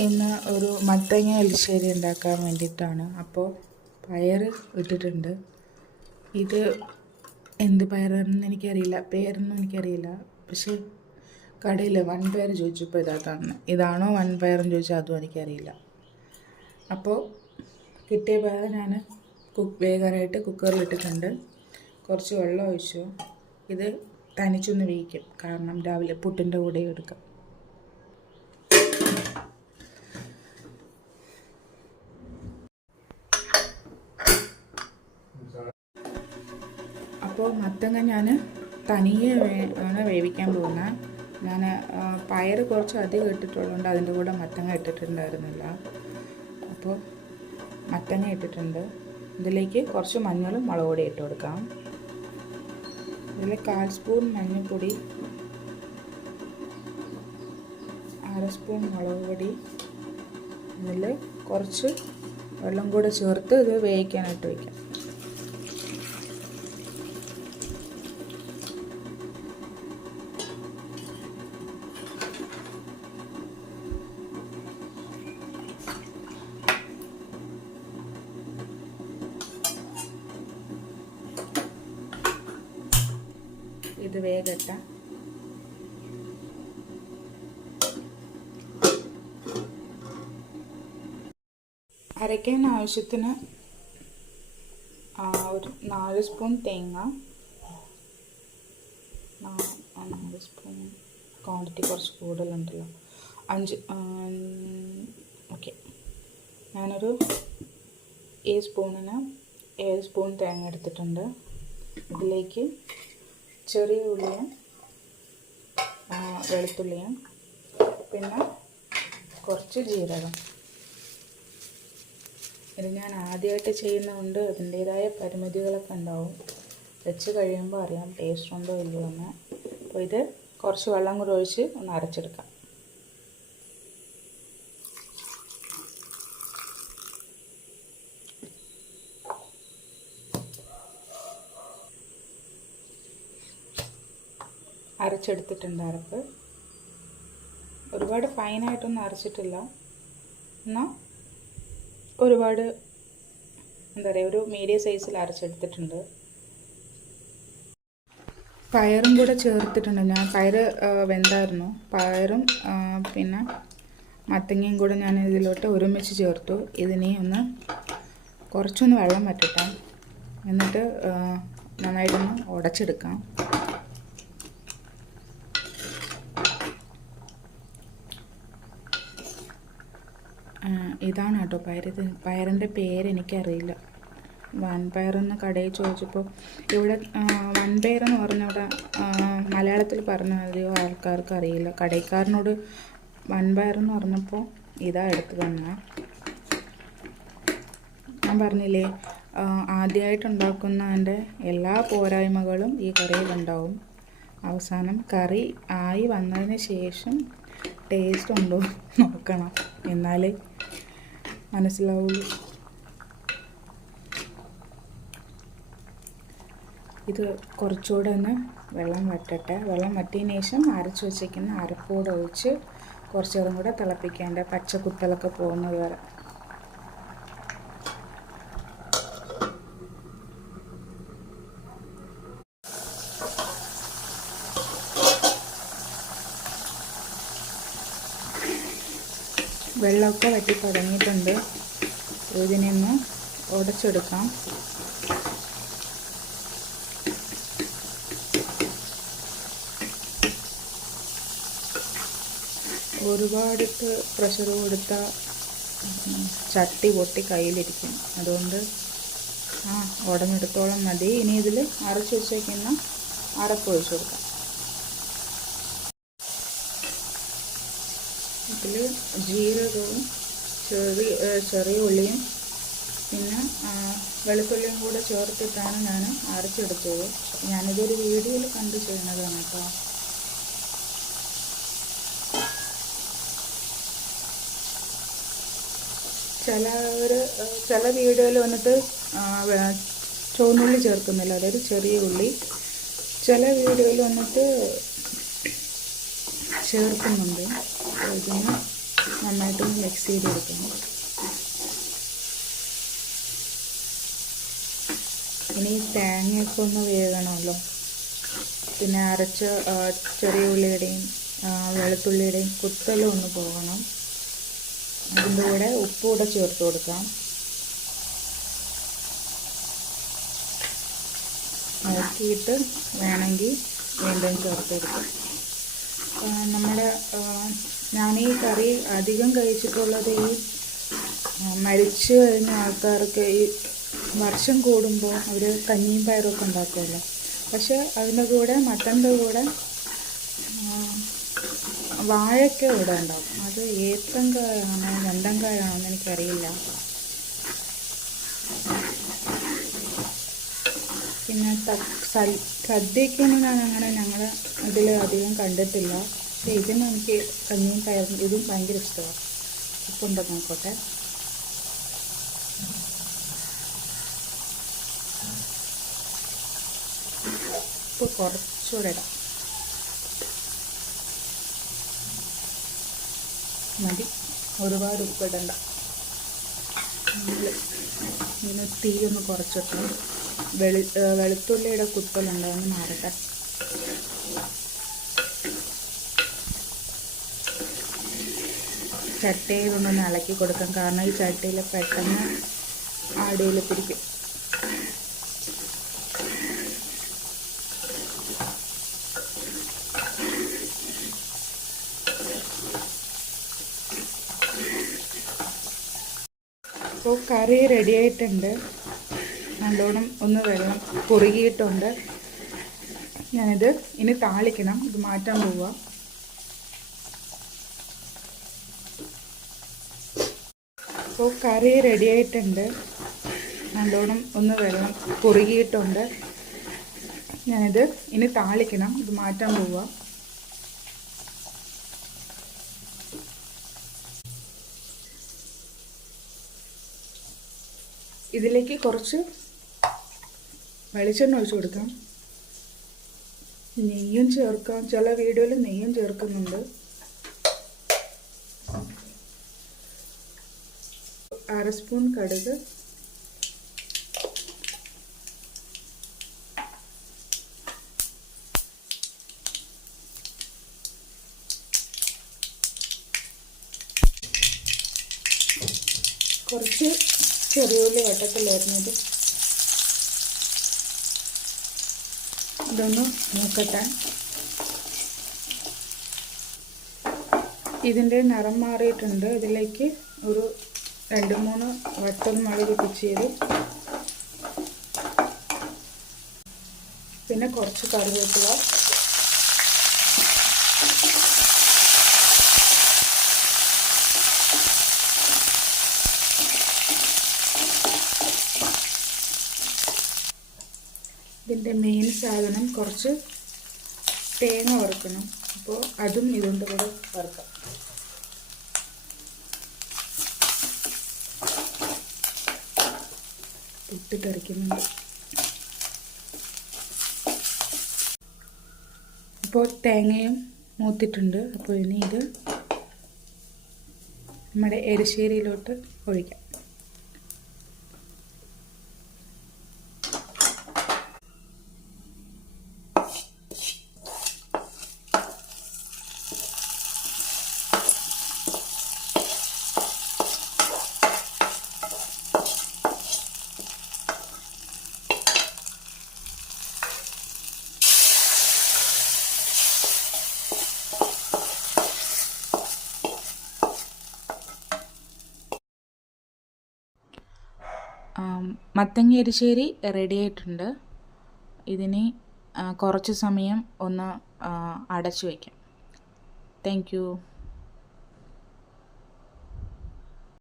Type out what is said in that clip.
ഇന്ന് ഒരു മത്തങ്ങ എലിശ്ശേരി ഉണ്ടാക്കാൻ വേണ്ടിയിട്ടാണ്. അപ്പോൾ പയർ ഇട്ടിട്ടുണ്ട്. ഇത് എന്ത് പയറാണെന്ന് എനിക്കറിയില്ല. പേരൊന്നും എനിക്കറിയില്ല. പക്ഷേ കടയിൽ വൺ പയർ ചോദിച്ചപ്പോൾ ഇതാ ഇതാണോ വൺ പയറെന്ന് ചോദിച്ചാൽ അതും എനിക്കറിയില്ല. അപ്പോൾ കിട്ടിയ പയർ ഞാൻ കുക്ക് വേഗനായിട്ട് കുക്കറിൽ ഇട്ടിട്ടുണ്ട്. കുറച്ച് വെള്ളം ഒഴിച്ചു. ഇത് തനിച്ചൊന്ന് വേവിക്കും. കാരണം രാവിലെ പുട്ടിന്റെ കൂടെ എടുക്കാം. അപ്പോൾ മത്തങ്ങ ഞാൻ തനിയെ ആണ് വേവിക്കാൻ പോകുന്നത് ഞാൻ പയർ കുറച്ച് അധികം ഇട്ടിട്ടുള്ളതുകൊണ്ട് അതിന്റെ കൂടെ മത്തങ്ങ ഇട്ടിട്ടുണ്ടായിരുന്നില്ല. അപ്പോൾ മത്തങ്ങ ഇട്ടിട്ടുണ്ട്. ഇതിലേക്ക് കുറച്ച് മഞ്ഞളും മുളക് പൊടി ഇട്ട് കൊടുക്കാം. ഇതിൽ കാൽ സ്പൂൺ മഞ്ഞൾപ്പൊടി അര സ്പൂൺ മുളക് പൊടി ഇതിൽ കുറച്ച് വെള്ളം കൂടെ ചേർത്ത് ഇത് വേവിക്കാനായിട്ട് വയ്ക്കാം ഇത് വേഗട്ട. അരയ്ക്കാൻ ആവശ്യത്തിന് ഒരു നാല് സ്പൂൺ തേങ്ങ നാല് സ്പൂൺ ക്വാണ്ടിറ്റി കുറച്ച് കൂടുതലുണ്ടല്ലോ. അഞ്ച് ഓക്കെ. ഞാനൊരു ഏഴ് സ്പൂണിന് ഏഴ് സ്പൂൺ തേങ്ങ എടുത്തിട്ടുണ്ട്. ഇതിലേക്ക് ചെറിയ ഉള്ളിയും വെളുത്തുള്ളിയും പിന്നെ കുറച്ച് ജീരകം. ഇത് ഞാൻ ആദ്യമായിട്ട് ചെയ്യുന്നതുകൊണ്ട് അതിന്റേതായ പരിമിതികളൊക്കെ ഉണ്ടാവും. വെച്ച് കഴിയുമ്പോൾ അറിയാം ടേസ്റ്റ് ഉണ്ടോ ഇല്ലയോ എന്ന് അപ്പോൾ ഇത് കുറച്ച് വെള്ളം കൂടി ഒഴിച്ച് ഒന്ന് അരച്ചെടുക്കാം. അരച്ചെടുത്തിട്ടുണ്ട് അരപ്പ്. ഒരുപാട് ഫൈനായിട്ടൊന്നും അരച്ചിട്ടില്ല. എന്നാൽ ഒരുപാട് എന്താ പറയുക ഒരു മീഡിയം സൈസിൽ അരച്ചെടുത്തിട്ടുണ്ട്. പയറും കൂടെ ചേർത്തിട്ടുണ്ട്. ഞാൻ പയറ് വെന്തായിരുന്നു. പയറും പിന്നെ മത്തങ്ങയും കൂടെ ഞാൻ ഇതിലോട്ട് ഒരുമിച്ച് ചേർത്തു. ഇതിനെ ഒന്ന് കുറച്ചൊന്ന് വെള്ളം വറ്റട്ടെ. എന്നിട്ട് നന്നായിട്ടൊന്ന് ഉടച്ചെടുക്കാം. ഇതാണ് കേട്ടോ പയർ ഇത് പയറിന്റെ പേരെനിക്കറിയില്ല വൻപയറെന്ന് കടയിൽ ചോദിച്ചപ്പോൾ ഇവിടെ വൻപയറെന്ന് പറഞ്ഞ ഇവിടെ മലയാളത്തിൽ പറഞ്ഞ അധികം ആൾക്കാർക്ക് അറിയില്ല. കടയിക്കാരനോട് വൻപയറെന്ന് പറഞ്ഞപ്പോൾ ഇതാ എടുത്തു തന്ന. ഞാൻ പറഞ്ഞില്ലേ ആദ്യമായിട്ടുണ്ടാക്കുന്നതിന്റെ ആദ്യമായിട്ട് എല്ലാ പോരായ്മകളും ഈ കറിയിലുണ്ടാവും അവസാനം കറി ആയി വന്നതിന് ശേഷം ടേസ്റ്റ് ഉണ്ടോ നോക്കണം. എന്നാലേ മനസ്സിലാവുള്ളൂ. ഇത് കുറച്ചുകൂടെ ഒന്ന് വെള്ളം വറ്റട്ടെ. വെള്ളം വറ്റിയതിന് ശേഷം അരച്ച് വെച്ചേക്കുന്ന അരപ്പൂടെ ഒഴിച്ച് കുറച്ചുകൂടെ കൂടെ തിളപ്പിക്കേണ്ട പച്ച കുത്തലൊക്കെ പോകുന്നത് വരെ. വെള്ളമൊക്കെ വറ്റി തുടങ്ങിയിട്ടുണ്ട് ഇതിനെ ഒന്ന് ഉടച്ചെടുക്കാം. ഒരുപാടിട്ട് പ്രഷർ കൊടുത്ത ചട്ടി പൊട്ടി കയ്യിലിരിക്കും. അതുകൊണ്ട് ആ ഉടഞ്ഞെടുത്തോളം മതി. ഇനി ഇതിൽ അരച്ച് വെച്ചേക്കുന്ന അരപ്പ് ഒഴിച്ചു കൊടുക്കാം. ഇതിൽ ജീരകവും ചെറിയ ചെറിയ ഉള്ളിയും പിന്നെ വെളുത്തുള്ളിയും കൂടെ ചേർത്തിട്ടാണ് ഞാൻ അരച്ചെടുത്തത്. ഞാനിതൊരു വീഡിയോയിൽ കണ്ട് ചെയ്യുന്നതാണ് കേട്ടോ. ചിലവർ ചില വീഡിയോയിൽ വന്നിട്ട് ചുവന്നുള്ളി ചേർക്കുന്നില്ല. അതായത് ചെറിയ ഉള്ളി. ചില വീഡിയോയിൽ വന്നിട്ട് ചേർക്കുന്നുണ്ട്. ഇതിന് നന്നായിട്ടൊന്ന് മിക്സ് ചെയ്ത് കൊടുക്കണം ഇനി തേങ്ങയൊക്കെ ഒന്ന് വേകണമല്ലോ പിന്നെ അരച്ച ചെറിയ ഉള്ളിയുടെയും വെളുത്തുള്ളിയുടെയും കുത്തലും ഒന്ന് പോകണം. അതിന്റെ കൂടെ ഉപ്പ് കൂടെ ചേർത്ത് കൊടുക്കാം. ഇളക്കിയിട്ട് വേണമെങ്കിൽ വീണ്ടും ചേർത്ത് കൊടുക്കാം. നമ്മുടെ ഞാൻ ഈ കറി അധികം കഴിച്ചിട്ടുള്ളത് ഈ മരിച്ചു കഴിഞ്ഞ ആൾക്കാർക്ക് ഈ വർഷം കൂടുമ്പോൾ അവർ കഞ്ഞിയും പയറൊക്കെ ഉണ്ടാക്കുമല്ലോ. പക്ഷെ അതിന്റെ കൂടെ മട്ടന്റെ കൂടെ വാഴയ്ക്ക ഇവിടെ ഉണ്ടാവും അത് ഏത്തങ്കായാണോ വെണ്ടങ്കായാണോ എനിക്കറിയില്ല. പിന്നെ സദ്യക്കൊന്നും അങ്ങനെ ഞങ്ങൾ ഇതിൽ അധികം കണ്ടിട്ടില്ല. ഇതിന് എനിക്ക് കഞ്ഞിയും പയറും ഇതും ഭയങ്കര ഇഷ്ടമാണ്. ഉപ്പുണ്ടോ നോക്കോട്ടെ? ഉപ്പ് കുറച്ചുകൂടെ ഇടാം. മതി. ഒരുപാട് ഉപ്പിടണ്ട ഇടണ്ട. ഇങ്ങനെ തീ ഒന്ന് കുറച്ചിട്ട് വെളു വെളുത്തുള്ളിയുടെ കുത്തലുണ്ടോ എന്ന് മാറട്ടെ. ചട്ടയിൽ കൊണ്ടൊന്ന് ഇളക്കി കൊടുക്കാം. കാരണം ഈ ചട്ടയിൽ പെട്ടെന്ന് ആടിയിൽ പിടിക്കും. അപ്പോൾ കറി റെഡിയായിട്ടുണ്ട് നല്ലോണം ഒന്ന് വെള്ളം കുറുകിയിട്ടുണ്ട്. ഞാനിത് ഇനി താളിക്കണം. ഇത് മാറ്റാൻ പോവുക അപ്പോൾ കറി റെഡി ആയിട്ടുണ്ട്. നല്ലോണം ഒന്ന് വെള്ളം കുറുകിയിട്ടുണ്ട്. ഞാനിത് ഇനി താളിക്കണം. ഇത് മാറ്റാൻ പോവുക ഇതിലേക്ക് കുറച്ച് വെളിച്ചെണ്ണ ഒഴിച്ചു കൊടുക്കാം. നെയ്യും ചേർക്കാം. ചില വീഡിയോയിൽ നെയ്യും ചേർക്കുന്നുണ്ട്. അര സ്പൂൺ കടുക്. കുറച്ച് ചെറിയുള്ളി വട്ടത്തിലായിരുന്നത് ഇതൊന്ന് നോക്കട്ടെ ഇതിന്റെ നിറം മാറിയിട്ടുണ്ട്. ഇതിലേക്ക് ഒരു രണ്ട് മൂന്ന് വറ്റൽ മുളക് പിച്ചിയത് പിന്നെ കുറച്ച് കറിവേപ്പില. ഇതിന്റെ മെയിൻ സാധനം കുറച്ച് തേങ്ങ വറുക്കണം. അപ്പോൾ അതും ഇതുകൊണ്ട് കൂടെ വറുക്കാം. പൊട്ടിത്തെറിക്കുന്നുണ്ട് ഇപ്പോൾ തേങ്ങയും മൂത്തിട്ടുണ്ട്. അപ്പോൾ ഇനി ഇത് നമ്മുടെ എരിശ്ശേരിയിലോട്ട് ഒഴിക്കാം. മത്തങ്ങ എരിശ്ശേരി റെഡി ആയിട്ടുണ്ട്. ഇതിനെ കുറച്ച് സമയം ഒന്ന് അടച്ചു വയ്ക്കാം താങ്ക്